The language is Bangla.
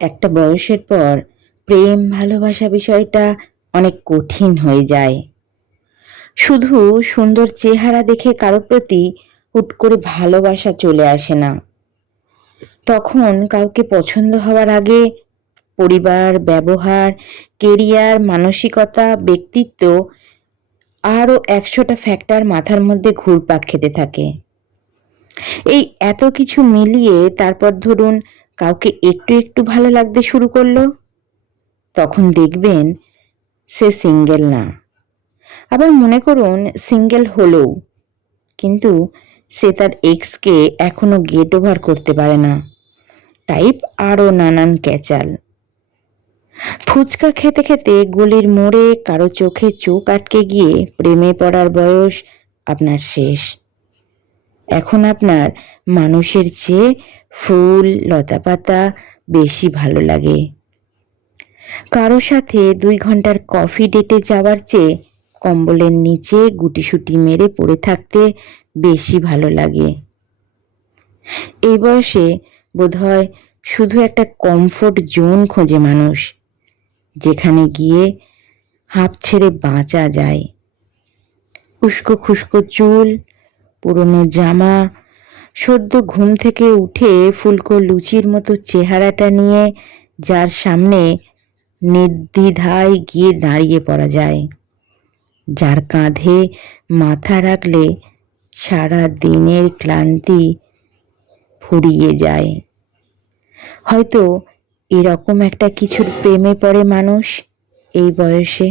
একটা বয়সের পর প্রেম ভালোবাসা বিষয়টা অনেক কঠিন হয়ে যায়। শুধু সুন্দর চেহারা দেখে কারোর প্রতি হুট করে ভালোবাসা চলে আসে না। তখন কাউকে পছন্দ হওয়ার আগে পরিবার, ব্যবহার, কেরিয়ার, মানসিকতা, ব্যক্তিত্ব আরও একশোটা ফ্যাক্টর মাথার মধ্যে ঘুরপাক খেতে থাকে। এই এত কিছু মিলিয়ে তারপর ধরুন কাউকে একটু একটু ভালো লাগতে শুরু করল। তখন দেখবেন সে সিঙ্গেল না। আবার মনে করুন, সিঙ্গেল হলেও। কিন্তু সে তার এক্সকে এখনও গেট ওভার করতে পারে না। টাইপ আরও নানান ক্যাচাল। ফুচকা খেতে খেতে গলির মোড়ে কারও চোখে চোখ আটকে গিয়ে প্রেমে পড়ার বয়স আপনার শেষ। এখন আপনার মানুষের চেয়ে ফুল, লতাপাতা বেশি ভালো লাগে। কারও সাথে দুই ঘণ্টার কফি ডেটে যাওয়ার চেয়ে কম্বলের নিচে গুটিসুটি মেরে পড়ে থাকতে বেশি ভালো লাগে। এই বয়সে বোধহয় শুধু একটা কমফোর্ট জোন খোঁজে মানুষ, যেখানে গিয়ে হাঁপ ছেড়ে বাঁচা যায়। উস্কো খুস্কো চুল, পুরনো জামা সদ্য ঘুম থেকে উঠে ফুলকো লুচির মতো চেহারাটা নিয়ে যার সামনে নির্দ্বিধায় গিয়ে দাঁড়িয়ে পড়া যায়। যার কাঁধে মাথা রাখলে সারা দিনের ক্লান্তি ফুরিয়ে যায়। হয়তো এরকম একটা কিছুর প্রেমে পড়ে মানুষ এই বয়সে।